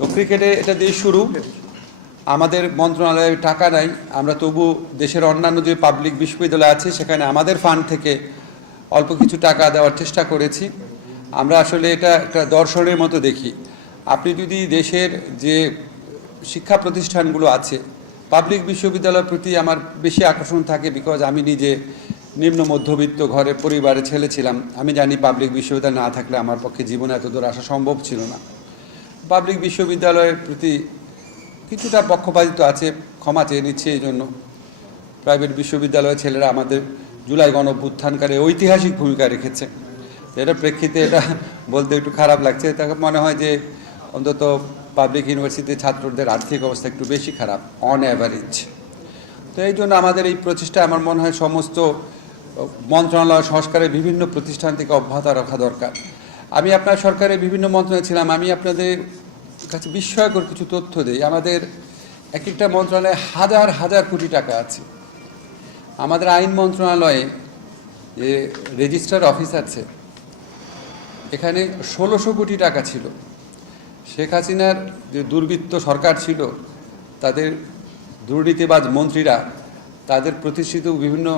তো ক্রিকেটে এটা দিয়ে শুরু। আমাদের মন্ত্রণালয়ে টাকা নাই, আমরা তবু দেশের অন্যান্য যে পাবলিক বিশ্ববিদ্যালয় আছে সেখানে আমাদের ফান্ড থেকে অল্প কিছু টাকা দেওয়ার চেষ্টা করেছি। আমরা আসলে এটা একটা দর্শনের মতো দেখি। আপনি যদি দেশের যে শিক্ষা প্রতিষ্ঠানগুলো আছে, পাবলিক বিশ্ববিদ্যালয়ের প্রতি আমার বেশি আকর্ষণ থাকে, বিকজ আমি নিজে নিম্ন মধ্যবিত্ত ঘরের পরিবারের ছেলে ছিলাম। আমি জানি পাবলিক বিশ্ববিদ্যালয় না থাকলে আমার পক্ষে জীবনে এত দূর আসা সম্ভব ছিল না। পাবলিক বিশ্ববিদ্যালয়ের প্রতি কিছুটা পক্ষপাতিত্ব আছে, ক্ষমা চেয়ে নিচ্ছে। এই জন্য প্রাইভেট বিশ্ববিদ্যালয়ের ছেলেরা আমাদের জুলাই গণঅভ্যুত্থানকারে ঐতিহাসিক ভূমিকা রেখেছে। এটার প্রেক্ষিতে এটা বলতে একটু খারাপ লাগছে। তাকে মনে হয় যে অন্তত পাবলিক ইউনিভার্সিটির ছাত্রদের আর্থিক অবস্থা একটু বেশি খারাপ অন অ্যাভারেজ। তো এই জন্য আমাদের এই প্রচেষ্টা আমার মনে হয় সমস্ত মন্ত্রণালয় সংস্কারের বিভিন্ন প্রতিষ্ঠান থেকে অব্যাহত রাখা দরকার। আমি আপনার সরকারের বিভিন্ন মন্ত্রণালয়ে ছিলাম, আমি আপনাদের কাছে বিস্ময়কর কিছু তথ্য দিই। আমাদের এক একটা মন্ত্রণালয়ে হাজার হাজার কোটি টাকা আছে। আমাদের আইন মন্ত্রণালয়ে যে রেজিস্ট্রার অফিস আছে, এখানে ১৬০০ কোটি টাকা ছিল। শেখ হাসিনার যে দুর্বৃত্ত সরকার ছিল, তাদের দুর্নীতিবাজ মন্ত্রীরা তাদের প্রতিষ্ঠিত বিভিন্ন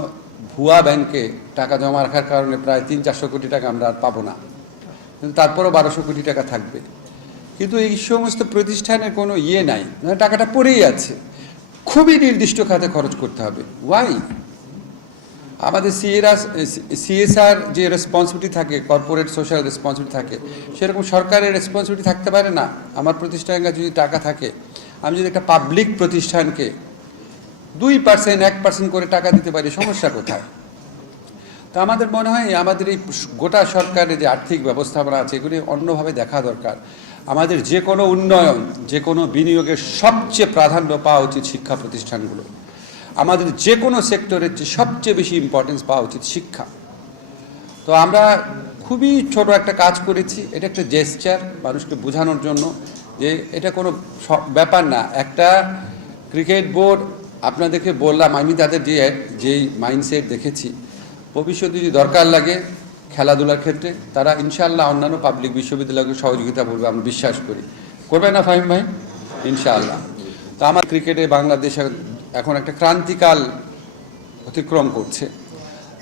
ভুয়া ব্যাংকে টাকা জমা রাখার কারণে প্রায় ৩00-৪০০ কোটি টাকা আমরা আর পাবো না, কিন্তু তারপরও ১২০০ কোটি টাকা থাকবে। কিন্তু এই সমস্ত প্রতিষ্ঠানের কোনো নাই, টাকাটা পড়েই আছে। খুবই নির্দিষ্ট খাতে খরচ করতে হবে। ওয়াই? আমাদের সিএসআর যে রেসপন্সিবিলিটি থাকে, কর্পোরেট সোশ্যাল রেসপন্সিবিলিটি থাকে, সেরকম সরকারের রেসপন্সিবিলিটি থাকতে পারে না? আমার প্রতিষ্ঠানের কাছে যদি টাকা থাকে, আমি যদি একটা পাবলিক প্রতিষ্ঠানকে 2%, 1% করে টাকা দিতে পারি, সমস্যা কোথায়? তো আমাদের মনে হয় আমাদের এই গোটা সরকারের যে আর্থিক ব্যবস্থাপনা আছে, এগুলি অন্যভাবে দেখা দরকার। আমাদের যে কোনো উন্নয়ন, যে কোনো বিনিয়োগের সবচেয়ে প্রাধান্য পাওয়া উচিত শিক্ষা প্রতিষ্ঠানগুলো। আমাদের যে কোনো সেক্টরের চেয়ে সবচেয়ে বেশি ইম্পর্টেন্স পাওয়া উচিত শিক্ষা। তো আমরা খুবই ছোট একটা কাজ করেছি, এটা একটা জেস্চার মানুষকে বোঝানোর জন্য যে এটা কোনো ব্যাপার না। একটা ক্রিকেট বোর্ড, আপনাদেরকে বললাম, আমি তাদের যেই মাইন্ডসেট দেখেছি, ভবিষ্যতে যদি দরকার লাগে খেলাধুলার ক্ষেত্রে, তারা ইনশাআল্লাহ অন্যান্য পাবলিক বিশ্ববিদ্যালয়কে সহযোগিতা করবে, আমরা বিশ্বাস করি। করবে না ফাহিম ভাই? ইনশাআল্লাহ। তো আমার ক্রিকেটে বাংলাদেশ এখন একটা ক্রান্তিকাল অতিক্রম করছে।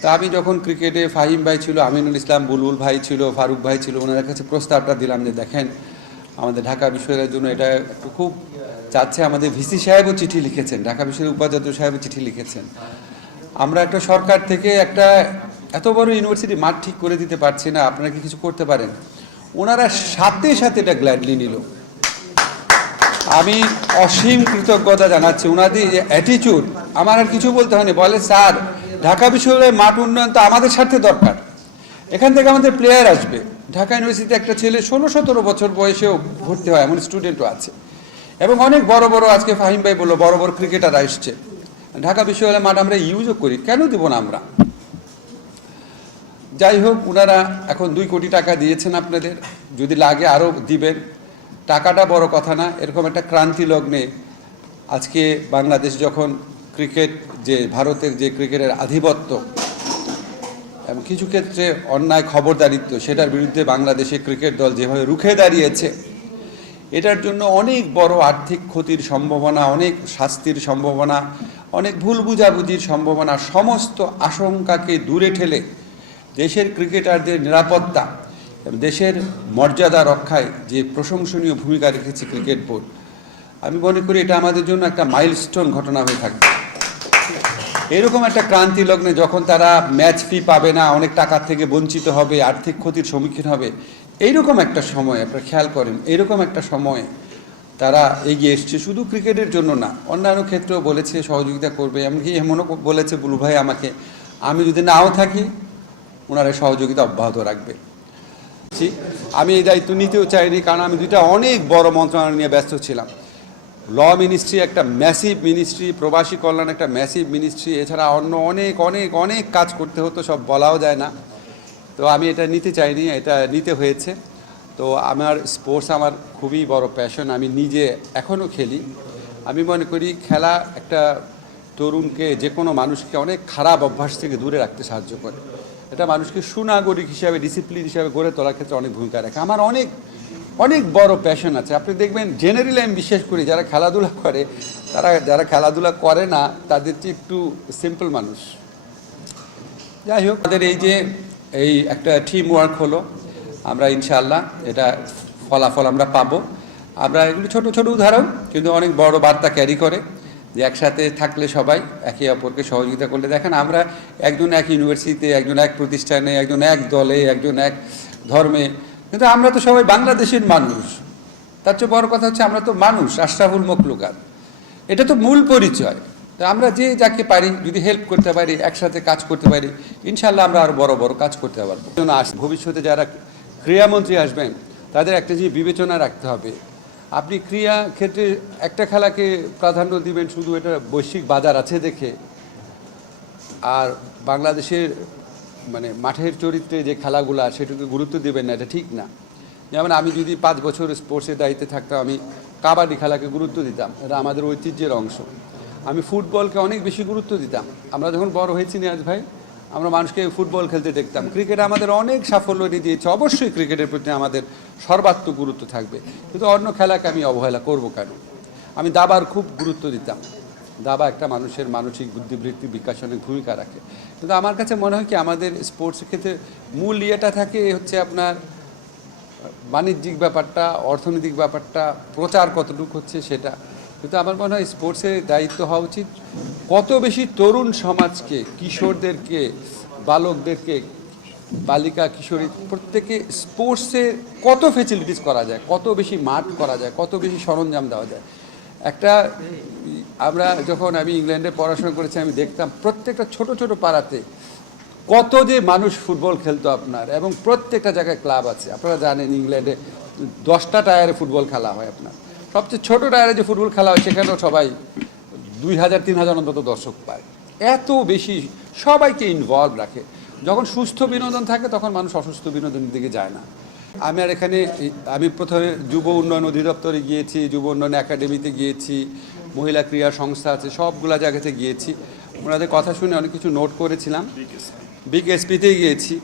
তা আমি যখন ক্রিকেটে ফাহিম ভাই ছিল, আমিনুল ইসলাম, বুলবুল ভাই ছিল, ফারুক ভাই ছিল, ওনাদের কাছে প্রস্তাবটা দিলাম যে দেখেন আমাদের ঢাকা বিশ্ববিদ্যালয়ের জন্য এটা খুব চাচ্ছে। আমাদের ভিসি সাহেবও চিঠি লিখেছেন, ঢাকা বিশ্ববিদ্যালয়ের উপাচার্য সাহেবও চিঠি লিখেছেন। আমরা একটা সরকার থেকে একটা এত বড় ইউনিভার্সিটি মাঠ ঠিক করে দিতে পারছি না, আপনারা কি কিছু করতে পারেন? ওনারা সাথে সাথে এটা গ্ল্যাডলি নিল। আমি অসীম কৃতজ্ঞতা জানাচ্ছি। ওনাদের যে অ্যাটিটিউড, আমার আর কিছু বলতে হয়নি। বলে স্যার, ঢাকা বিশ্ববিদ্যালয়ের মাঠ উন্নয়ন তো আমাদের স্বার্থে দরকার, এখান থেকে আমাদের প্লেয়ার আসবে। ঢাকা ইউনিভার্সিটিতে একটা ছেলে 16-17 বছর বয়সেও ভর্তি হয়, এমন স্টুডেন্টও আছে। এবং অনেক বড় বড়, আজকে ফাহিম ভাই বললো, বড় বড় ক্রিকেটার আসছে। ঢাকা বিশ্ববিদ্যালয়ের মাঠ আমরা ইউজও করি, কেন দিব না আমরা? যাই হোক, ওনারা এখন 2 কোটি টাকা দিয়েছেন আপনাদের, যদি লাগে আরও দিবেন। টাকাটা বড় কথা না। এরকম একটা ক্রান্তি লগ্নে আজকে বাংলাদেশ যখন ক্রিকেট, যে ভারতের যে ক্রিকেটের আধিপত্য এবং কিছু ক্ষেত্রে অন্যায় খবরদারিত্ব, সেটার বিরুদ্ধে বাংলাদেশে ক্রিকেট দল যেভাবে রুখে দাঁড়িয়েছে, এটার জন্য অনেক বড় আর্থিক ক্ষতির সম্ভাবনা, অনেক শাস্তির সম্ভাবনা, অনেক ভুল বুঝাবুঝির সম্ভাবনা, সমস্ত আশঙ্কাকে দূরে ঠেলে দেশের ক্রিকেটারদের নিরাপত্তা, দেশের মর্যাদা রক্ষায় যে প্রশংসনীয় ভূমিকা রেখেছে ক্রিকেট বোর্ড, আমি মনে করি এটা আমাদের জন্য একটা মাইলস্টোন ঘটনা হয়ে থাকবে। এরকম একটা ক্রান্তি লগ্নে যখন তারা ম্যাচ ফি পাবে না, অনেক টাকার থেকে বঞ্চিত হবে, আর্থিক ক্ষতির সম্মুখীন হবে, এইরকম একটা সময় আপনারা খেয়াল করেন, এইরকম একটা সময়ে তারা এগিয়ে এসছে। শুধু ক্রিকেটের জন্য না, অন্যান্য ক্ষেত্রেও বলেছে সহযোগিতা করবে। এমনকি এমনও বলেছে বুলু ভাই আমাকে, আমি যদি নাও থাকি ওনারা সহযোগিতা অব্যাহত রাখবে। আমি এই দায়িত্ব নিতেও চাইনি, কারণ আমি দুইটা অনেক বড় মন্ত্রণালয় নিয়ে ব্যস্ত ছিলাম। ল মিনিস্ট্রি একটা ম্যাসিভ মিনিস্ট্রি, প্রবাসী কল্যাণ একটা ম্যাসিভ মিনিস্ট্রি, এছাড়া অন্য অনেক অনেক অনেক কাজ করতে হতো, সব বলাও যায় না। তো আমি এটা নিতে চাইনি, এটা নিতে হয়েছে। তো আমার স্পোর্টস আমার খুবই বড় প্যাশন, আমি নিজে এখনও খেলি। আমি মনে করি খেলা একটা তরুণকে, যে কোনো মানুষকে অনেক খারাপ অভ্যাস থেকে দূরে রাখতে সাহায্য করে। এটা মানুষকে সুনাগরিক হিসাবে, ডিসিপ্লিন হিসাবে গড়ে তোলার ক্ষেত্রে অনেক ভূমিকা রাখে। আমার অনেক বড় প্যাশন আছে। আপনি দেখবেন জেনারেলি আমি বিশ্বাস করি যারা খেলাধুলা করে যারা খেলাধুলা করে না তাদের চেয়ে একটু সিম্পল মানুষ। যাই হোক, আমাদের এই একটা টিম ওয়ার্ক হলো, আমরা ইনশাআল্লাহ এটা ফলাফল আমরা পাবো। আমরা এগুলো ছোট ছোট উদাহরণ, কিন্তু অনেক বড় বার্তা ক্যারি করে, যে একসাথে থাকলে সবাই একে অপরকে সহযোগিতা করলে। দেখেন আমরা একজন এক ইউনিভার্সিটিতে, একজন এক প্রতিষ্ঠানে, একজন এক দলে, একজন এক ধর্মে, কিন্তু আমরা তো সবাই বাংলাদেশের মানুষ। তার চেয়ে বড় কথা হচ্ছে আমরা তো মানুষ, আশরাফুল মখলুকাত, এটা তো মূল পরিচয়। তো আমরা যে যাকে পারি যদি হেল্প করতে পারি, একসাথে কাজ করতে পারি, ইনশাল্লাহ আমরা আরও বড় বড় কাজ করতে পারবো। ভবিষ্যতে যারা ক্রীড়ামন্ত্রী আসবেন তাদের একটা জিনিস বিবেচনা রাখতে হবে, আপনি ক্রীড়া ক্ষেত্রে একটা খেলাকে প্রাধান্য দিবেন শুধু এটা বৈশ্বিক বাজার আছে দেখে, আর বাংলাদেশের মানে মাঠের চরিত্রে যে খেলাগুলো সেটাকে গুরুত্ব দেবেন না, এটা ঠিক না। যেমন আমি যদি 5 বছর স্পোর্টসের দায়িত্বে থাকতাম, আমি কাবাডি খেলাকে গুরুত্ব দিতাম, এটা আমাদের ঐতিহ্যের অংশ। আমি ফুটবলকে অনেক বেশি গুরুত্ব দিতাম। আমরা যখন বড় হয়েছি নিয়াজ ভাই, আমরা মানুষকে ফুটবল খেলতে দেখতাম। ক্রিকেট আমাদের অনেক সাফল্য এনে দিয়েছে, অবশ্যই ক্রিকেটের প্রতি আমাদের সর্বাত্মক গুরুত্ব থাকবে, কিন্তু অন্য খেলাকে আমি অবহেলা করব কেন? আমি দাবার খুব গুরুত্ব দিতাম। দাবা একটা মানুষের মানসিক বুদ্ধিবৃত্তি বিকাশে অনেক ভূমিকা রাখে, কিন্তু আমার কাছে মনে হয় কি আমাদের স্পোর্টসের ক্ষেত্রে মূল ইয়েটা থাকে হচ্ছে আপনার বাণিজ্যিক ব্যাপারটা, অর্থনৈতিক ব্যাপারটা, প্রচার কতটুকু হচ্ছে সেটা। কিন্তু আমার মনে হয় স্পোর্টসের দায়িত্ব হওয়া উচিত কত বেশি তরুণ সমাজকে, কিশোরদেরকে, বালকদেরকে, বালিকা কিশোরী প্রত্যেকে স্পোর্টসে কত ফেসিলিটিস করা যায়, কত বেশি মাঠ করা যায়, কত বেশি সরঞ্জাম দেওয়া যায়। একটা আমি ইংল্যান্ডে পড়াশোনা করেছি, আমি দেখতাম প্রত্যেকটা ছোট ছোট পাড়াতে কত যে মানুষ ফুটবল খেলতো আপনার, এবং প্রত্যেকটা জায়গায় ক্লাব আছে। আপনারা জানেন ইংল্যান্ডে 10টা টায়ারে ফুটবল খেলা হয়। আপনার সবচেয়ে ছোট টায়ারে যে ফুটবল খেলা হয় সেখানেও সবাই 2000-3000 অন্তত দর্শক পায়। এত বেশি সবাইকে ইনভলভ রাখে। যখন সুস্থ বিনোদন থাকে তখন মানুষ অসুস্থ বিনোদনের দিকে যায় না। আমি প্রথমে যুব উন্নয়ন অধিদপ্তরে গিয়েছি, যুব উন্নয়ন একাডেমিতে গিয়েছি, মহিলা ক্রীড়া সংস্থা আছে, সবগুলা জায়গাতে গিয়েছি। ওনাদের কথা শুনে অনেক কিছু নোট করেছিলাম। বিগ এসপিতে গিয়েছি,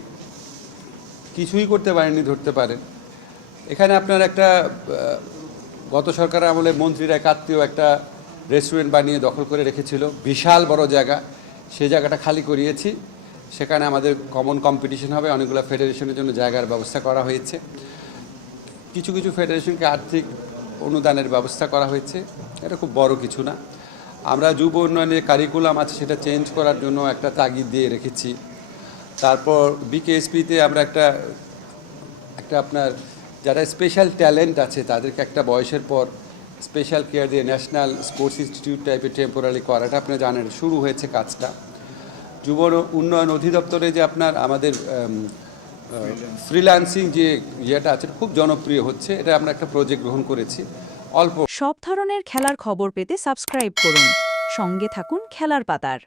কিছুই করতে পারেননি ধরতে পারেন। এখানে আপনার একটা গত সরকারের আমলে মন্ত্রীরা একাত্মীয় একটা রেস্টুরেন্ট বানিয়ে দখল করে রেখেছিল, বিশাল বড় জায়গা। সেই জায়গাটা খালি করিয়েছি, সেখানে আমাদের কমন কম্পিটিশন হবে, অনেকগুলো ফেডারেশনের জন্য জায়গার ব্যবস্থা করা হয়েছে। কিছু কিছু ফেডারেশনকে আর্থিক অনুদানের ব্যবস্থা করা হয়েছে, এটা খুব বড় কিছু না। আমরা যুব উন্নয়নের কারিকুলাম আছে সেটা চেঞ্জ করার জন্য একটা তাগিদ দিয়ে রেখেছি। তারপর বিকেএসপিতে আমরা একটা আপনার যারা স্পেশাল ট্যালেন্ট আছে তাদেরকে একটা বয়সের পর স্পেশাল কেয়ার দিয়ে ন্যাশনাল স্পোর্টস ইনস্টিটিউট টাইপের টেম্পোরারি করাটা আপনি জানেন শুরু হয়েছে কাজটা। যুব উন্নয়ন অধিদপ্তরে যে আমাদের ফ্রিল্যান্সিং যে ইয়েটা আছে খুব জনপ্রিয় হচ্ছে, এটা আমরা একটা প্রজেক্ট গ্রহণ করেছি। সব ধরনের খেলার খবর পেতে সাবস্ক্রাইব করুন, সঙ্গে থাকুন খেলার পাতার।